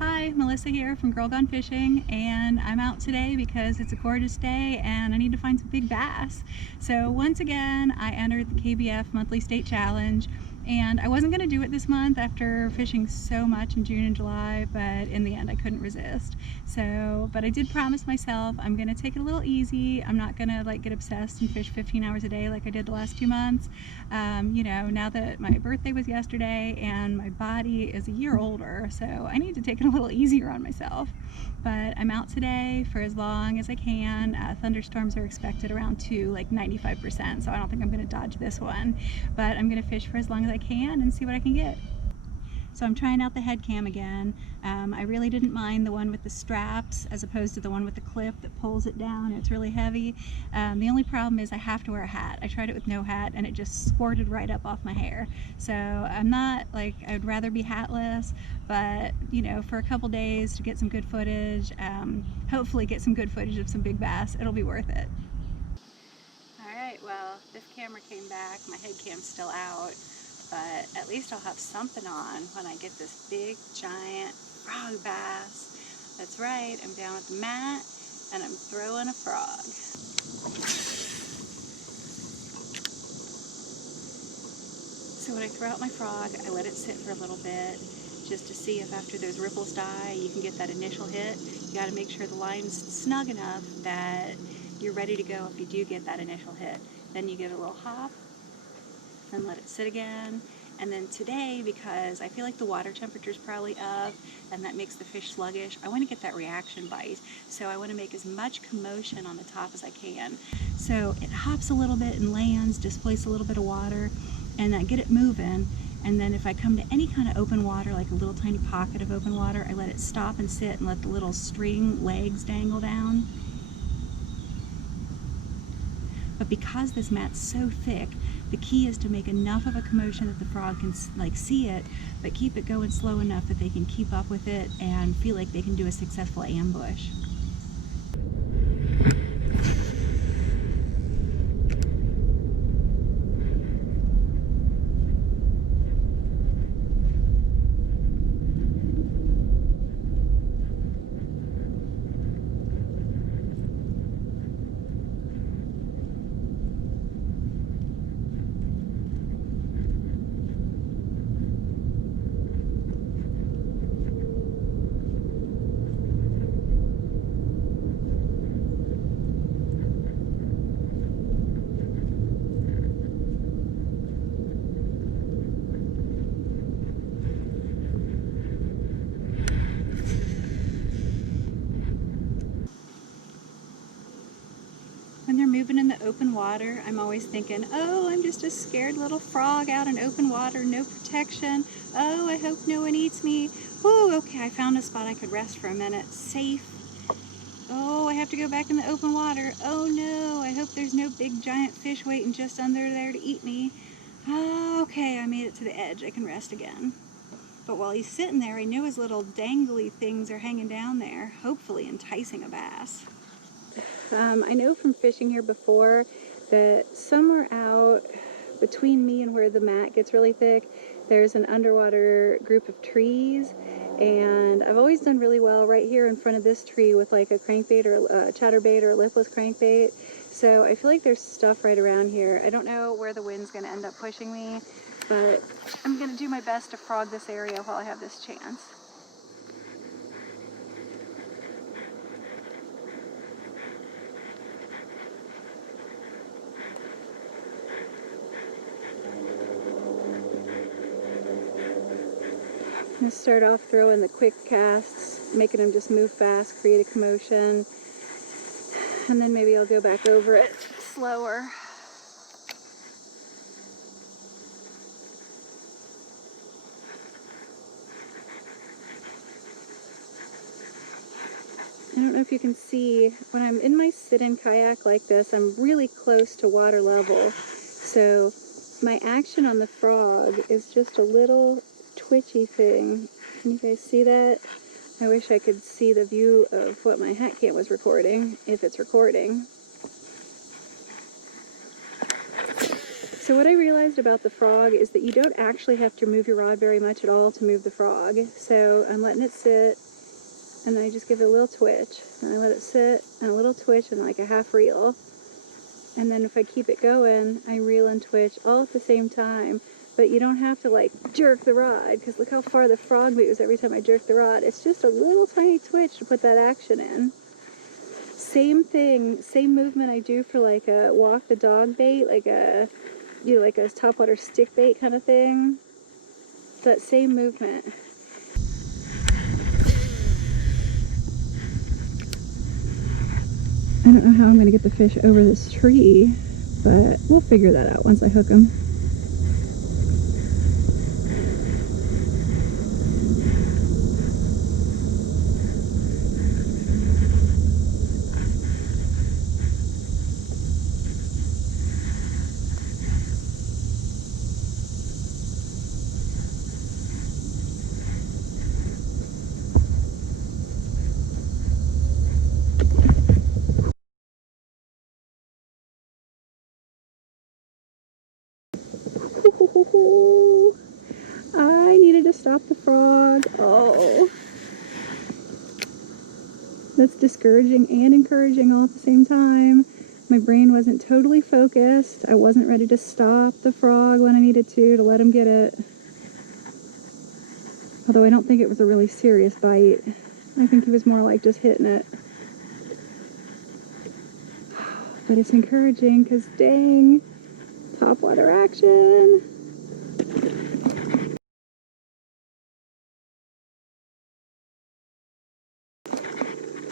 Hi, Melissa here from GirlGoneFishing, and I'm out today because it's a gorgeous day and I need to find some big bass. So once again, I entered the KBF monthly state challenge, and I wasn't going to do it this month after fishing so much in June and July, but in the end I couldn't resist. But I did promise myself I'm going to take it a little easy. I'm not going to get obsessed and fish 15 hours a day like I did the last 2 months. You know, now that my birthday was yesterday and my body is a year older, so I need to take it a little easier on myself. But I'm out today for as long as I can. Thunderstorms are expected around 95%, so I don't think I'm going to dodge this one. But I'm going to fish for as long as I can and see what I can get. So I'm trying out the head cam again. I really didn't mind the one with the straps as opposed to the one with the clip that pulls it down. It's really heavy. The only problem is I have to wear a hat. I tried it with no hat and it just squirted right up off my hair. So I'm not I'd rather be hatless, but you know, for a couple days to get some good footage, hopefully get some good footage of some big bass, it'll be worth it. Alright, well, this camera came back, my head cam's still out. But at least I'll have something on when I get this big giant frog bass. That's right, I'm down at the mat and I'm throwing a frog. So when I throw out my frog, I let it sit for a little bit just to see if after those ripples die you can get that initial hit. You got to make sure the line's snug enough that you're ready to go if you do get that initial hit. Then you give it a little hop, then let it sit again. And then today, because I feel like the water temperature is probably up and that makes the fish sluggish, I want to get that reaction bite. So I want to make as much commotion on the top as I can. So it hops a little bit and lands, displace a little bit of water, and I get it moving. And then if I come to any kind of open water, like a little tiny pocket of open water, I let it stop and sit and let the little string legs dangle down. But because this mat's so thick, the key is to make enough of a commotion that the frog can see it, but keep it going slow enough that they can keep up with it and feel like they can do a successful ambush. When they're moving in the open water, I'm always thinking, oh, I'm just a scared little frog out in open water, no protection. Oh, I hope no one eats me. Whoa, okay, I found a spot I could rest for a minute. Safe. Oh, I have to go back in the open water. Oh no, I hope there's no big giant fish waiting just under there to eat me. Oh, okay, I made it to the edge. I can rest again. But while he's sitting there, I know his little dangly things are hanging down there, hopefully enticing a bass. I know from fishing here before that somewhere out between me and where the mat gets really thick, there's an underwater group of trees, and I've always done really well right here in front of this tree with like a crankbait or a chatterbait or a lipless crankbait. So I feel like there's stuff right around here. I don't know where the wind's going to end up pushing me, but I'm going to do my best to frog this area while I have this chance. I'm going to start off throwing the quick casts, making them just move fast, create a commotion, and then maybe I'll go back over it slower. I don't know if you can see, when I'm in my sit-in kayak like this, I'm really close to water level. So my action on the frog is just a little twitchy thing. Can you guys see that? I wish I could see the view of what my hat cam was recording, if it's recording. So what I realized about the frog is that you don't actually have to move your rod very much at all to move the frog. So I'm letting it sit, and then I just give it a little twitch, and I let it sit, and a little twitch, and like a half reel. And then if I keep it going, I reel and twitch all at the same time. But you don't have to like jerk the rod, because look how far the frog moves every time I jerk the rod. It's just a little tiny twitch to put that action in. Same thing, same movement I do for like a walk the dog bait, like a, you know, like a topwater stick bait kind of thing. It's that same movement. I don't know how I'm going to get the fish over this tree, but we'll figure that out once I hook them. I needed to stop the frog. Oh. That's discouraging and encouraging all at the same time. My brain wasn't totally focused. I wasn't ready to stop the frog when I needed to let him get it. Although I don't think it was a really serious bite. I think he was more like just hitting it. But it's encouraging because dang, topwater action.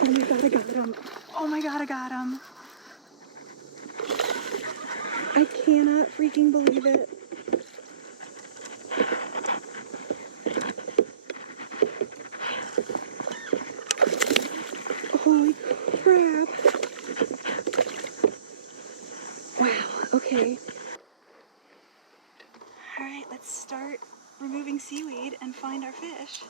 Oh my god, I got him. Oh my god, I got him. I cannot freaking believe it. Holy crap. Wow, okay. Alright, let's start removing seaweed and find our fish.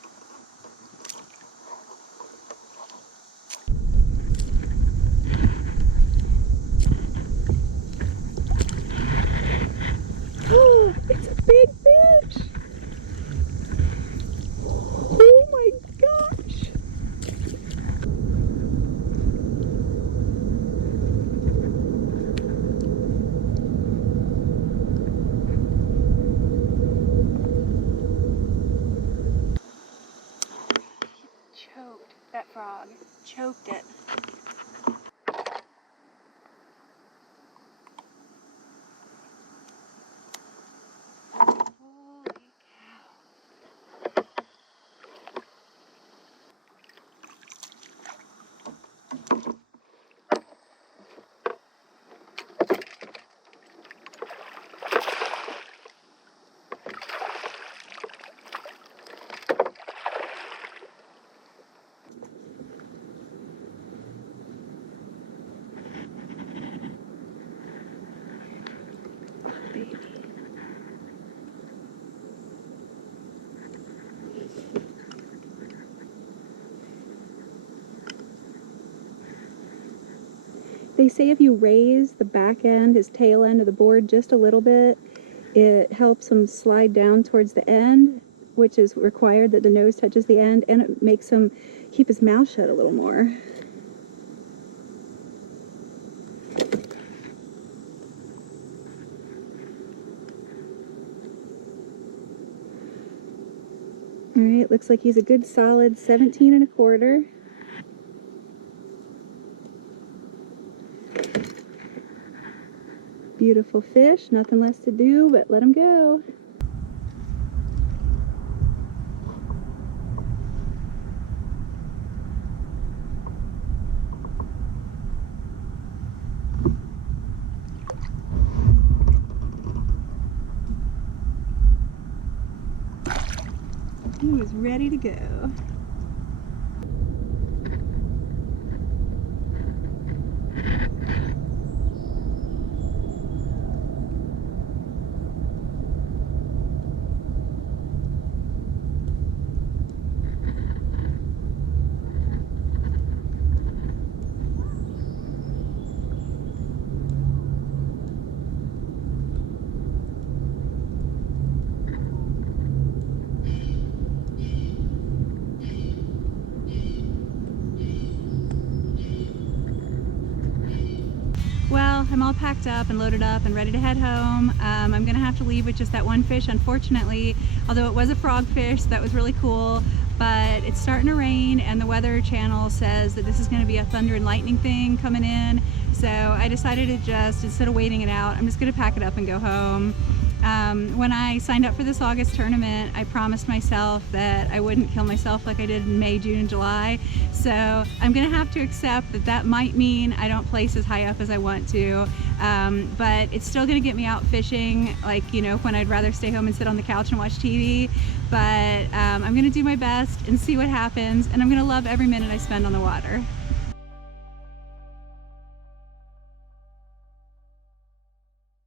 Oh, it's a big fish! Oh my gosh! Choked that frog. Choked it. Holy cow. Baby. They say if you raise the back end, his tail end of the board just a little bit, it helps him slide down towards the end, which is required that the nose touches the end, and it makes him keep his mouth shut a little more. Alright, looks like he's a good solid 17 1/4. Beautiful fish, nothing less to do but let him go. He was ready to go. all packed up and loaded up and ready to head home. I'm gonna have to leave with just that one fish, unfortunately, although it was a frogfish, so that was really cool. But it's starting to rain, and the Weather Channel says that this is going to be a thunder and lightning thing coming in. So I decided to just, instead of waiting it out, I'm just going to pack it up and go home. When I signed up for this August tournament, I promised myself that I wouldn't kill myself like I did in May, June, and July. So I'm going to have to accept that that might mean I don't place as high up as I want to. But it's still going to get me out fishing, like, you know, when I'd rather stay home and sit on the couch and watch TV. But I'm going to do my best and see what happens, and I'm going to love every minute I spend on the water.